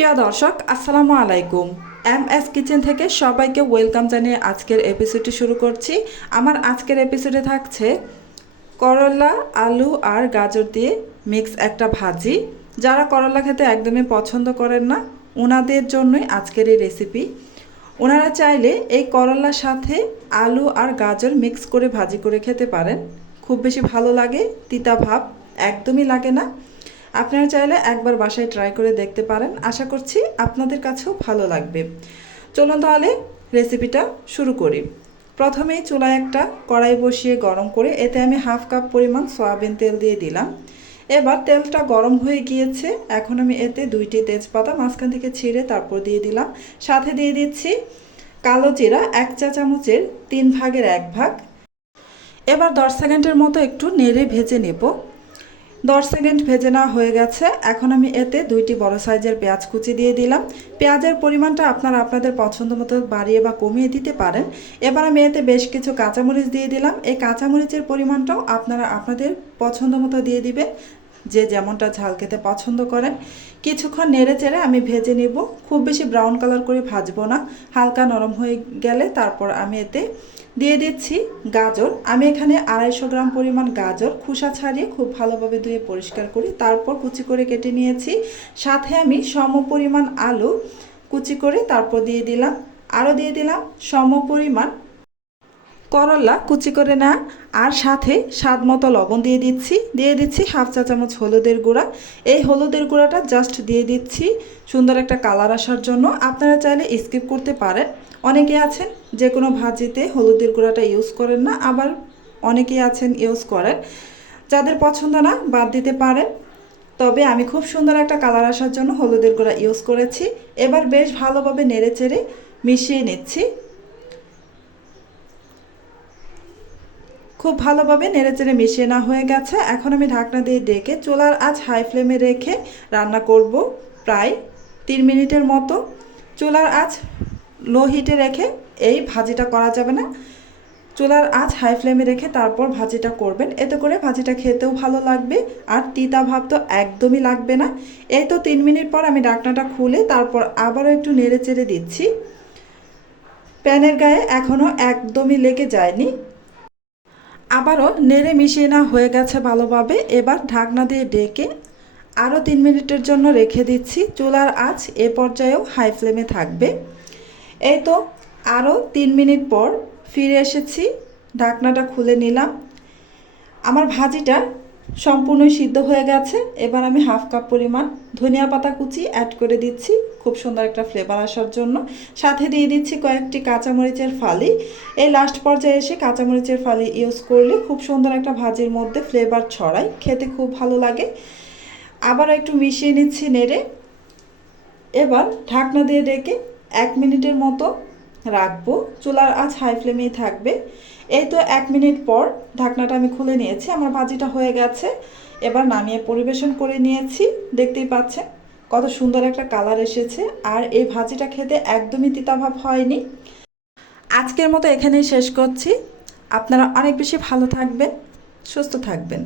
প্রিয় দর্শক আসসালামু আলাইকুম। এমএস কিচেন থেকে সবাইকে ওয়েলকাম জানিয়ে আজকের এপিসোডটি শুরু করছি। আমার আজকের এপিসোডে থাকছে করলা, আলু আর গাজর দিয়ে মিক্স একটা ভাজি। যারা করলা খেতে একদমই পছন্দ করেন না ওনাদের জন্যই আজকের এই রেসিপি। ওনারা চাইলে এই করলার সাথে আলু আর গাজর মিক্স করে ভাজি করে খেতে পারেন। খুব বেশি ভালো লাগে, তিতা ভাব একদমই লাগে না। আপনারা চাইলে একবার বাসায় ট্রাই করে দেখতে পারেন। আশা করছি আপনাদের কাছেও ভালো লাগবে। চলুন তাহলে রেসিপিটা শুরু করি। প্রথমেই চুলায় একটা কড়াই বসিয়ে গরম করে এতে আমি হাফ কাপ পরিমাণ সয়াবিন তেল দিয়ে দিলাম। এবার তেলটা গরম হয়ে গিয়েছে, এখন আমি এতে 2টি তেজপাতা মাঝখান থেকে ছিঁড়ে তারপর দিয়ে দিলাম। সাথে দিয়ে দিচ্ছি কালো জিরা 1 চা চামচের 3 ভাগের 1 ভাগ। এবার 10 সেকেন্ডের মতো একটু নেড়ে ভেজে নেব। 10 সেকেন্ড ভেজে নেওয়া হয়ে গেছে, এখন আমি এতে 2টি বড় সাইজের পেঁয়াজ কুচি দিয়ে দিলাম। পেঁয়াজের পরিমাণটা আপনারা আপনাদের পছন্দ মতো বাড়িয়ে বা কমিয়ে দিতে পারেন। এবার আমি এতে বেশ কিছু কাঁচামরিচ দিয়ে দিলাম। এই কাঁচামরিচের পরিমাণটাও আপনারা আপনাদের পছন্দ মতো দিয়ে দিবেন, যে যেমনটা ঝাল খেতে পছন্দ করেন। কিছুক্ষণ নেড়ে চেড়ে আমি ভেজে নেব, খুব বেশি ব্রাউন কালার করে ভাজবো না। হালকা নরম হয়ে গেলে তারপর আমি এতে দিয়ে দিচ্ছি গাজর। আমি এখানে 250 গ্রাম পরিমাণ গাজর খোসা ছাড়িয়ে খুব ভালোভাবে ধুয়ে পরিষ্কার করি তারপর কুচি করে কেটে নিয়েছি। সাথে আমি সম পরিমাণ আলু কুচি করে তারপর দিয়ে দিলাম। আরও দিয়ে দিলাম সম পরিমাণ করলা কুচি করে না, আর সাথে স্বাদ মতো লবণ দিয়ে দিচ্ছি হাফ চা চামচ হলুদের গুঁড়া। এই হলুদের গুঁড়াটা জাস্ট দিয়ে দিচ্ছি সুন্দর একটা কালার আসার জন্য। আপনারা চাইলে স্কিপ করতে পারেন। অনেকে আছেন যে কোনো ভাজিতে হলুদের গুঁড়াটা ইউজ করেন না, আবার অনেকেই আছেন ইউজ করেন। যাদের পছন্দ না বাদ দিতে পারেন, তবে আমি খুব সুন্দর একটা কালার আসার জন্য হলুদের গুঁড়া ইউজ করেছি। এবার বেশ ভালোভাবে নেড়ে চেড়ে মিশিয়ে নিচ্ছি। খুব ভালোভাবে নেড়েচেড়ে মিশিয়ে না হয়ে গেছে, এখন আমি ঢাকনা দিয়ে ডেকে চুলার আঁচ হাই ফ্লেমে রেখে রান্না করব প্রায় 3 মিনিটের মতো। চুলার আঁচ লো হিটে রেখে এই ভাজিটা করা যাবে না, চুলার আঁচ হাই ফ্লেমে রেখে তারপর ভাজিটা করবেন। এতে করে ভাজিটা খেতেও ভালো লাগবে আর তিতা ভাব তো একদমই লাগবে না। এই তো 3 মিনিট পর আমি ঢাকনাটা খুলে তারপর আবারও একটু নেড়ে চেড়ে দিচ্ছি। প্যানের গায়ে এখনও একদমই লেগে যায়নি। আবারও নেড়ে মিশিয়ে না হয়ে গেছে ভালোভাবে। এবার ঢাকনা দিয়ে ডেকে আরও 3 মিনিটের জন্য রেখে দিচ্ছি। চুলার আঁচ এ পর্যায়েও হাই ফ্লেমে থাকবে। এই তো আরও 3 মিনিট পর ফিরে এসেছি, ঢাকনাটা খুলে নিলাম। আমার ভাজিটা সম্পূর্ণ সিদ্ধ হয়ে গেছে। এবার আমি হাফ কাপ পরিমাণ ধনিয়া পাতা কুচি অ্যাড করে দিচ্ছি খুব সুন্দর একটা ফ্লেভার আসার জন্য। সাথে দিয়ে দিচ্ছি কয়েকটি কাঁচামরিচের ফালি। এই লাস্ট পর্যায়ে এসে কাঁচামরিচের ফালি ইউজ করলে খুব সুন্দর একটা ভাজির মধ্যে ফ্লেভার ছড়ায়, খেতে খুব ভালো লাগে। আবার একটু মিশিয়ে নিচ্ছি নেড়ে। এবার ঢাকনা দিয়ে ডেকে 1 মিনিটের মতো রাখবো, চুলার আঁচ হাই ফ্লেমেই থাকবে। এই তো 1 মিনিট পর ঢাকনাটা আমি খুলে নিয়েছি, আমার ভাজিটা হয়ে গেছে। এবার নামিয়ে পরিবেশন করে নিয়েছি। দেখতেই পাচ্ছেন কত সুন্দর একটা কালার এসেছে, আর এই ভাজিটা খেতে একদমই তিতাভাব হয়নি। আজকের মতো এখানেই শেষ করছি। আপনারা অনেক বেশি ভালো থাকবেন, সুস্থ থাকবেন।